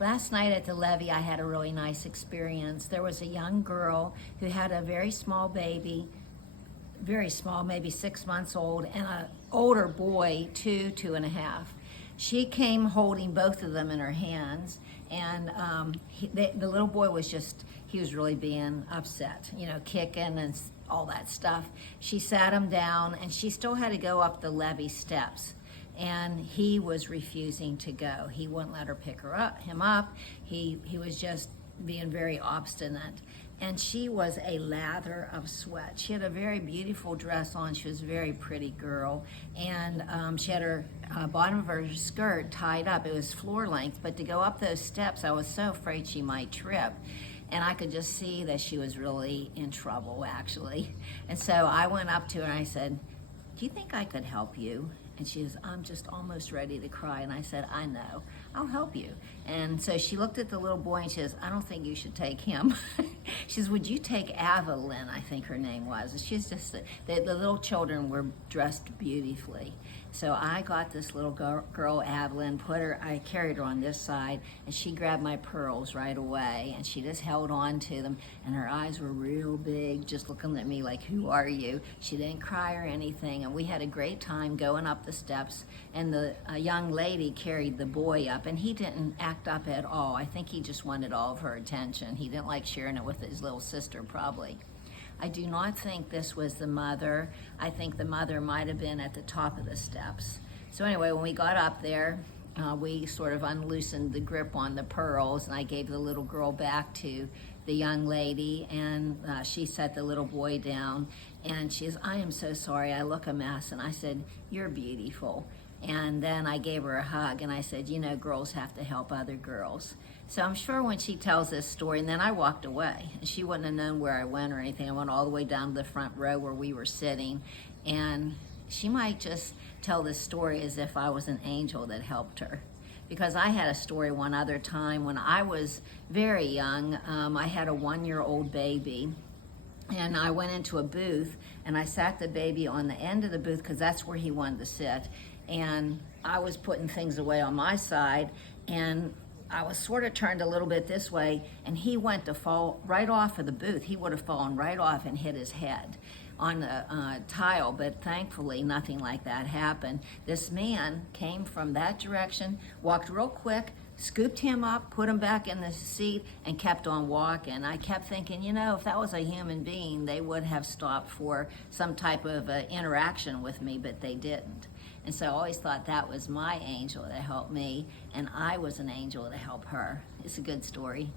Last night at the levee, I had a really nice experience. There was a young girl who had a very small baby, very small, maybe 6 months old, and an older boy, 2.5. She came holding both of them in her hands, and the little boy was he was really being upset, kicking and all that stuff. She sat him down, and she still had to go up the levee steps. And he was refusing to go. He wouldn't let her pick him up. He was just being very obstinate. And she was a lather of sweat. She had a very beautiful dress on. She was a very pretty girl. And she had her bottom of her skirt tied up. It was floor length, but to go up those steps, I was so afraid she might trip. And I could just see that she was really in trouble, actually. And so I went up to her and I said, "Do you think I could help you?" And she says, "I'm just almost ready to cry." And I said, "I know, I'll help you." And so she looked at the little boy and she says, "I don't think you should take him." She says, "Would you take Evelyn?" I think her name was. And she's just, the little children were dressed beautifully. So I got this little girl, Evelyn, I carried her on this side, and she grabbed my pearls right away, and she just held on to them, and her eyes were real big, just looking at me like, "Who are you?" She didn't cry or anything, and we had a great time going up the steps, and a young lady carried the boy up, and he didn't act up at all. I think he just wanted all of her attention. He didn't like sharing it with his little sister, probably. I do not think this was the mother. I think the mother might have been at the top of the steps. So anyway, when we got up there, we sort of unloosened the grip on the pearls, and I gave the little girl back to the young lady, and she set the little boy down, and she says, "I am so sorry, I look a mess." And I said, "You're beautiful." And then I gave her a hug, and I said, girls have to help other girls. So I'm sure when she tells this story, and then I walked away, and she wouldn't have known where I went or anything. I went all the way down to the front row where we were sitting, and she might just tell this story as if I was an angel that helped her. Because I had a story one other time when I was very young. I had a 1-year-old baby, and I went into a booth, and I sat the baby on the end of the booth because that's where he wanted to sit. And I was putting things away on my side, and I was sort of turned a little bit this way, and he went to fall right off of the booth. He would have fallen right off and hit his head on the tile, but thankfully nothing like that happened. This man came from that direction, walked real quick, scooped him up, put him back in the seat, and kept on walking. I kept thinking, if that was a human being, they would have stopped for some type of interaction with me, but they didn't. And so I always thought that was my angel that helped me, and I was an angel to help her. It's a good story.